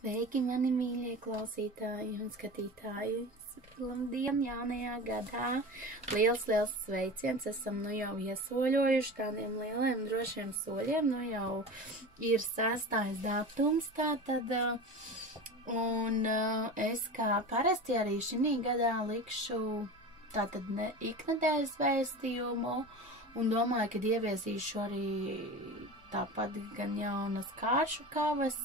Sveiki, mani mīļie klausītāji un skatītāji! Labdien, jaunajā gadā! Liels sveiciens! Esam nu jau iesoļojuši tādiem lieliem drošiem soļiem. Nu jau ir 6. datums tātad. Un es kā parasti arī šī gadā likšu tātad iknedēļas vēstījumu. Un domāju, ka ieviesīšu arī tāpat gan jaunas kāršu kavas,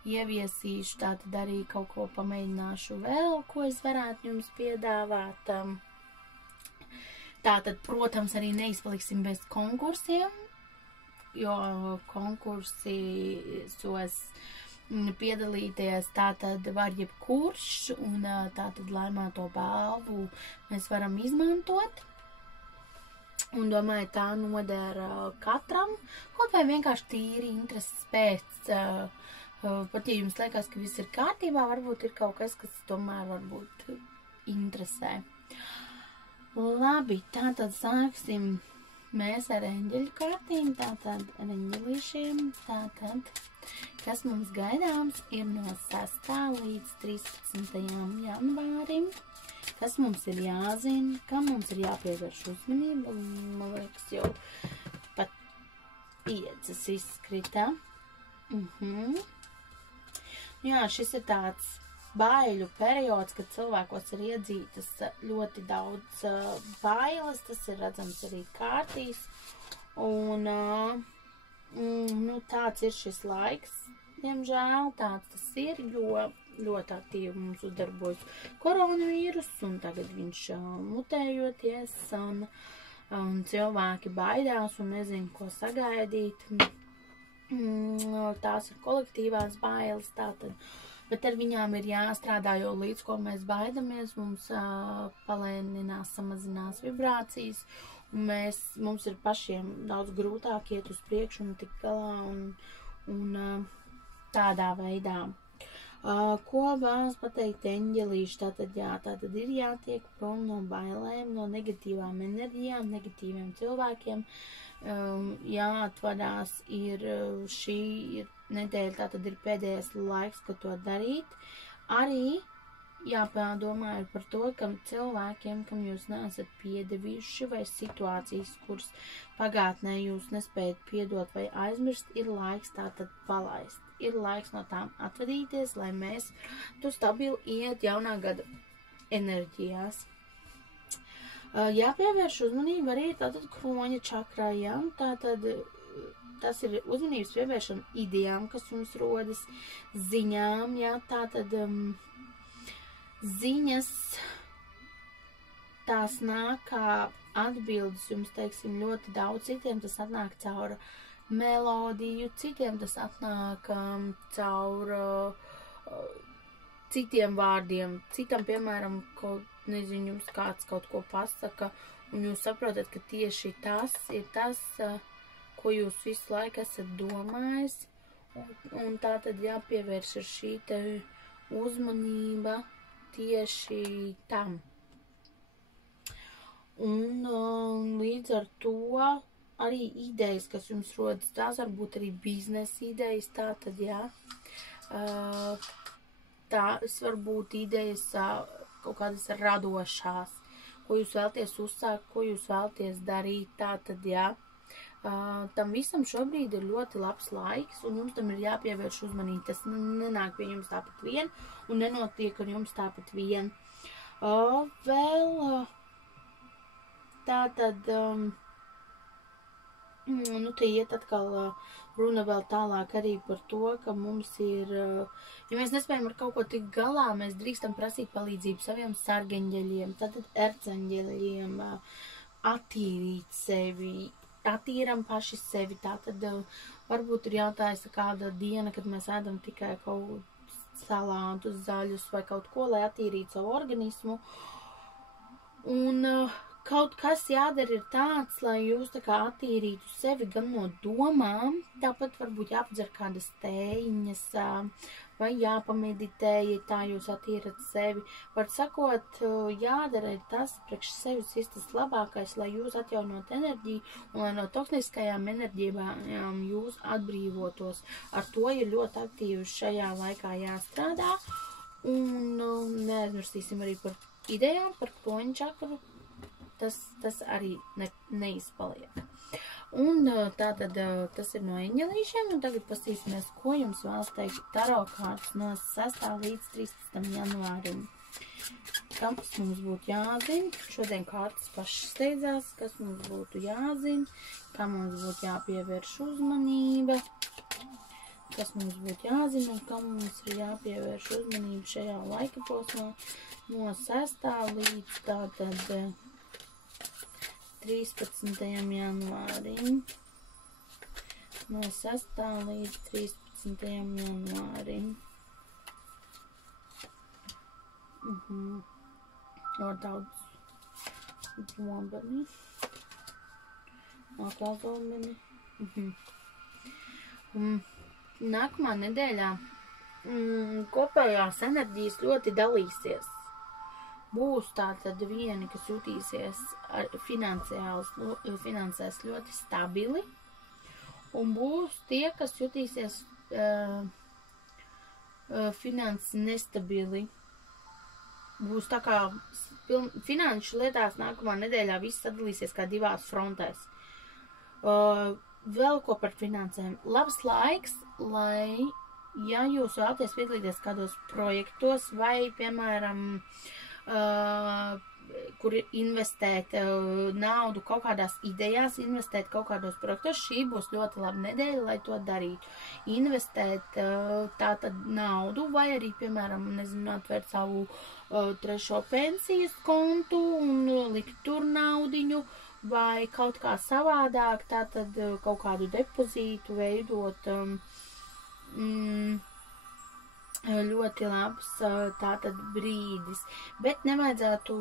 ieviesīšu tātad arī kaut ko pamēģināšu vēl, ko es varētu jums piedāvāt. Tātad, protams, arī neizpaliksim bez konkursiem, jo konkursos piedalīties tātad var jebkurš, un tātad laimēto balvu mēs varam izmantot. Un domāju, tā nodara katram, kaut vai vienkārši tīri intereses pēc. Pat ja jums liekas, ka viss ir kārtībā, varbūt ir kaut kas, kas tomēr varbūt interesē. Labi, tātad sāksim mēs ar eņģeļu kārtīm, tātad ar eņģelīšiem, tātad, kas mums gaidāms ir no 6. līdz 13. janvārim. Kas mums ir jāzina, kam mums ir jāpievērš uzmanība, man liekas, jau pat 5 izskrita. Jā, šis ir tāds baiļu periods, kad cilvēkos ir iedzītas ļoti daudz bailes, tas ir redzams arī kārtīs, un tāds ir šis laiks, diemžēl, tāds tas ir, jo ļoti aktīvi mums uzdarbojas koronavīrus, un tagad viņš mutējoties, un cilvēki baidās un nezin, ko sagaidīt. Tās ir kolektīvās bailes, tātad, bet ar viņām ir jāstrādā, jo līdz ko mēs baidamies, mums palēninās, samazinās vibrācijas, un mums ir pašiem daudz grūtāk iet uz priekšu un tikt galā, un tādā veidā. Ko vēlas pateikt eņģelīši? Tātad ir jātiek prom no bailēm, no negatīvām enerģijām, negatīviem cilvēkiem. Jāatvadās ir šī nedēļa, tātad ir pēdējais laiks, kad to darīt. Arī jāpadomā ir par to, ka cilvēkiem, kam jūs neesat piedevuši, vai situācijas, kuras pagātnē jūs nespējat piedot vai aizmirst, ir laiks tātad palaist. Ir laiks no tām atvadīties, lai mēs tu stabili iet jaunā gada enerģijās. Jāpievērš uzmanība arī tātad kroņa čakrai, ja? Tātad tas ir uzmanības pievēršana idejām, kas jums rodas, ziņām, ja? Tātad ziņas tās nāk kā atbildes jums, teiksim, ļoti daudz, citiem tas atnāk caur melodiju, citiem tas atnāk caur citiem vārdiem, citam, piemēram, nezinu, jums kāds kaut ko pasaka, un jūs saprotat, ka tieši tas ir tas, ko jūs visu laiku esat domājis, un tā tad jāpievērš ar šī te uzmanība tieši tam. Un līdz ar to arī idejas, kas jums rodas, tās varbūt arī biznesa idejas, tātad, jā. Tās varbūt idejas kaut kādas radošās, ko jūs vēlties uzsākt, ko jūs vēlties darīt, tātad, jā. Tam visam šobrīd ir ļoti labs laiks, un jums tam ir jāpievērš uzmanība. Tas nenāk pie jums tāpat vien, un nenotiek ar jums tāpat vien. Vēl tātad... te iet atkal runa vēl tālāk arī par to, ka mums ir, ja mēs nespējam ar kaut ko tikt galā, mēs drīkstam prasīt palīdzību saviem sargeņģeļiem, tātad erceņģeļiem, attīrīt sevi, attīram paši sevi, tātad varbūt ir jātājas kāda diena, kad mēs ēdam tikai kaut salātus, zaļus vai kaut ko, lai attīrītu savu organismu. Un kaut kas jādara ir tāds, lai jūs tā kā attīrītu sevi gan no domām, tāpat varbūt jāpadzer kādas tējiņas, vai jāpameditē, ja tā jūs attīrat sevi. Var sakot, jādara ir tas, priekš sevis ir tas labākais, lai jūs atjaunot enerģiju un lai no toksiskajām enerģijām jūs atbrīvotos. Ar to ir ļoti aktīvi šajā laikā jāstrādā. Un neaizmirstīsim arī par idejām, par kroņu čakru. Tas arī neizpaliek. Un tātad tas ir no eņģelīšiem, un tagad pasīsimies, ko jums vēlas teikt taro kārtas no 6. līdz 13. janvārim. Kas mums būtu jāzina? Šodien kārtas pašas steidzās, kas mums būtu jāzina, kā mums būtu jāpievērš uzmanība, kas mums būtu jāzina un kam mums ir jāpievērš uzmanība šajā laika posmā no 6. līdz tātad 13. janvārim. No 6. līdz 13. janvārim. Ar daudz zobeni. Nākā zobeni. Nākamā nedēļā kopējās enerģijas ļoti dalīsies. Būs tātad vieni, kas jutīsies finansēs ļoti stabili, un būs tie, kas jutīsies finansi nestabili. Būs tā kā finanšu lietās nākamā nedēļā viss sadalīsies kā divās frontēs. Vēl ko par finansēm. Labs laiks, lai, ja jūs vēlaties piedalīties kādos projektos vai, piemēram, kur investēt naudu kaut kādās idejās, investēt kaut kādos projektos, šī būs ļoti laba nedēļa, lai to darītu. Investēt tātad naudu vai arī, piemēram, nezinu, atvērt savu trešo pensijas kontu un likt tur naudiņu vai kaut kā savādāk, tātad kaut kādu depozītu veidot. Ļoti labs tātad brīdis, bet nevajadzētu,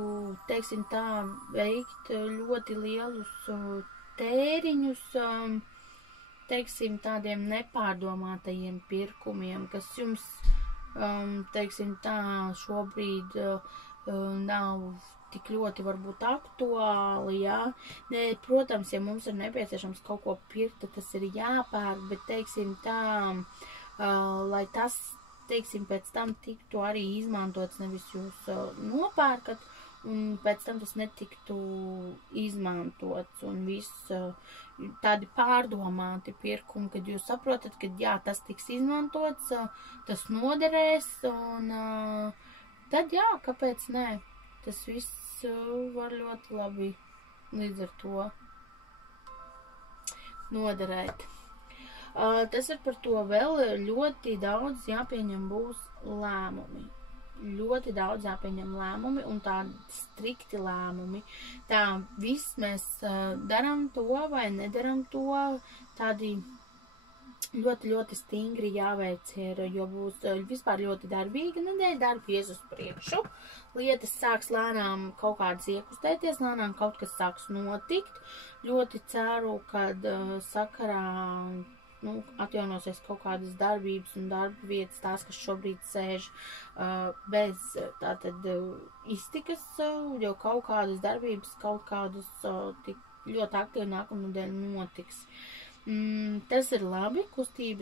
teiksim tā, veikt ļoti lielus tēriņus, teiksim, tādiem nepārdomātajiem pirkumiem, kas jums, teiksim tā, šobrīd nav tik ļoti varbūt aktuāli, jā. Protams, ja mums ir nepieciešams kaut ko pirkt, tad tas ir jāpērk, bet, teiksim tā, lai tas, teiksim, pēc tam tiktu arī izmantots, nevis jūs nopērkat, un pēc tam tas netiktu izmantots, un viss tādi pārdomāti pirkumi, kad jūs saprotat, ka jā, tas tiks izmantots, tas noderēs, un tad jā, kāpēc nē, tas viss var ļoti labi līdz ar to noderēt. Tas ir par to vēl ļoti daudz jāpieņem būs lēmumi. Ļoti daudz jāpieņem lēmumi un tādi strikti lēmumi. Tā viss mēs daram to vai nedaram to, tādi ļoti, ļoti stingri jāveic ir, jo būs vispār ļoti darbīga nedēļa, darba ies uz priekšu. Lietas sāks lēnām kaut kādas iekustēties, lēnām kaut kas sāks notikt. Ļoti ceru, kad sakarā atjaunosies kaut kādas darbības un darba vietas, tās, kas šobrīd sēž bez tātad iztikas, jo kaut kādas darbības, kaut kādas tik ļoti aktīvi nākamnedēļ notiks. Tas ir labi,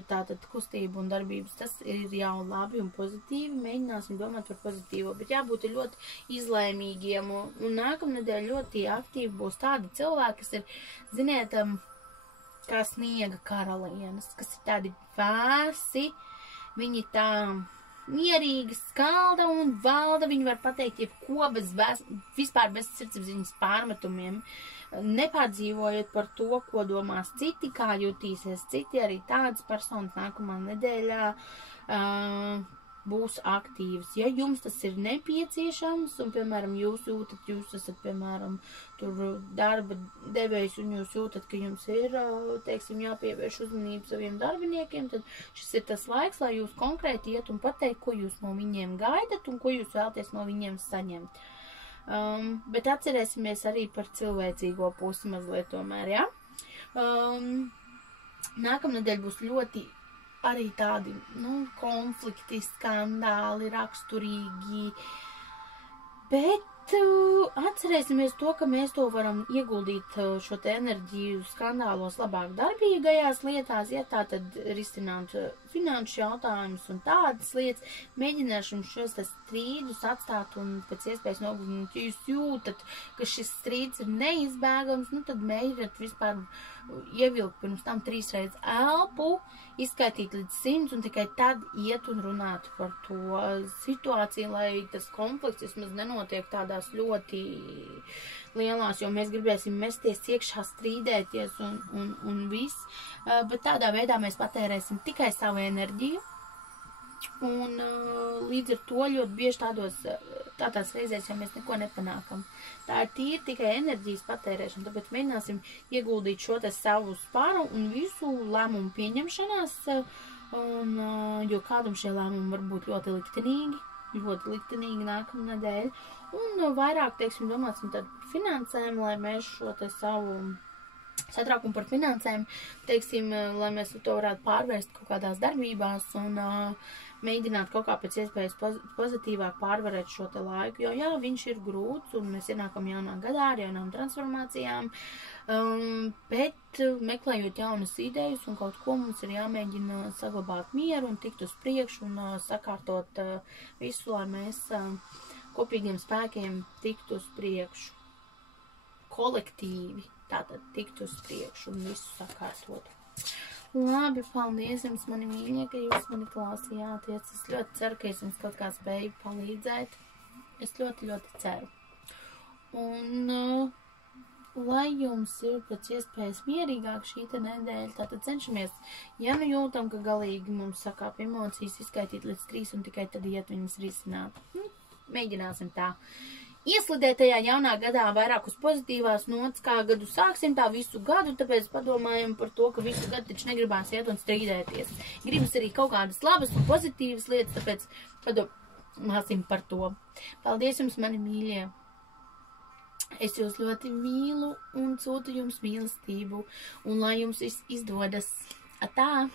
tātad kustība un darbības, tas ir jau labi un pozitīvi, mēģināsim domāt par pozitīvo, bet jābūt ļoti izlēmīgiem, un nākamnedēļ ļoti aktīvi būs tādi cilvēki, kas ir, ziniet, kā sniega karalienes, kas ir tādi vēsi, viņi tā mierīgi skalda un valda, viņi var pateikt jebko vispār bez sirdsapziņas pārmetumiem, nepārdzīvojot par to, ko domās citi, kā jutīsies citi, arī tādas personas nākamā nedēļā būs aktīvas. Ja jums tas ir nepieciešams, un, piemēram, jūs esat, piemēram, tur darba devējs, un jūs jūtat, ka jums ir, teiksim, jāpievērš uzmanību saviem darbiniekiem, tad šis ir tas laiks, lai jūs konkrēti iet un pateikt, ko jūs no viņiem gaidat, un ko jūs vēlaties no viņiem saņemt. Bet atcerēsimies arī par cilvēcīgo pusi mazliet tomēr, jā? Nākamnedēļ būs ļoti arī tādi, konflikti, skandāli, raksturīgi, bet atcerēsimies to, ka mēs to varam ieguldīt šo te enerģiju skandālos labāk darbīgajās lietās, ja tā tad risināt finanšu jautājumus un tādas lietas, mēģināsim šos strīdus atstāt un pēc iespējas nogludināt, ja jūs jūtat, ka šis strīds ir neizbēgams, tad mēģiniet vispār ievilkt pirms tam 3 reizes elpu, izskaitīt līdz 100 un tikai tad iet un runāt par to situāciju, lai tas konflikts vismaz nenotiek tādās ļoti lielās, jo mēs gribēsim mesties iekšā, strīdēties un viss, bet tādā veidā mēs patērēsim tikai savu enerģiju un līdz ar to ļoti bieži tādās reizēs, ja mēs neko nepanākam. Tā ir tīri tikai enerģijas patērēšana, tāpēc mēģināsim ieguldīt šo te savu spāru un visu lēmumu pieņemšanās, jo kādam šie lēmumi var būt ļoti liktenīgi nākamnedēļ, un vairāk, domāsim tad par finansēm, lai mēs šo te savu satraukumu par finansēm, lai mēs to varētu pārvērst kaut kādās darbībās un mēģināt kaut kā pēc iespējas pozitīvāk pārvarēt šo te laiku, jo jā, viņš ir grūts un mēs ienākam jaunā gadā ar jaunām transformācijām, bet meklējot jaunas idejas un kaut ko mums ir jāmēģina saglabāt mieru un tikt uz priekšu un sakārtot visu, lai mēs kopīgiem spēkiem tiktu uz priekšu, kolektīvi, tātad tikt uz priekšu un visu sakārtot. Labi, paldies jums, mani mīļie, ka jūs mani klausījāties. Es ļoti ceru, ka es jums kaut kā spēju palīdzēt. Es ļoti, ļoti ceru. Un, lai jums ir pēc iespējas mierīgāk šī te nedēļa, tātad cenšamies, ja nu jūtam, ka galīgi mums sakāp emocijas, izskaitīt līdz 3 un tikai tad iet viņas risināt. Mēģināsim tā. Ieslidētajā jaunā gadā vairāk uz pozitīvās nots, kā gadu sāksim tā visu gadu, tāpēc padomājam par to, ka visu gadu taču negribās iet un strīdēties. Gribas arī kaut kādas labas un pozitīvas lietas, tāpēc padomāsim par to. Paldies jums, mani mīļie! Es jūs ļoti mīlu un sūtu jums mīlestību, un lai jums viss izdodas. Atā!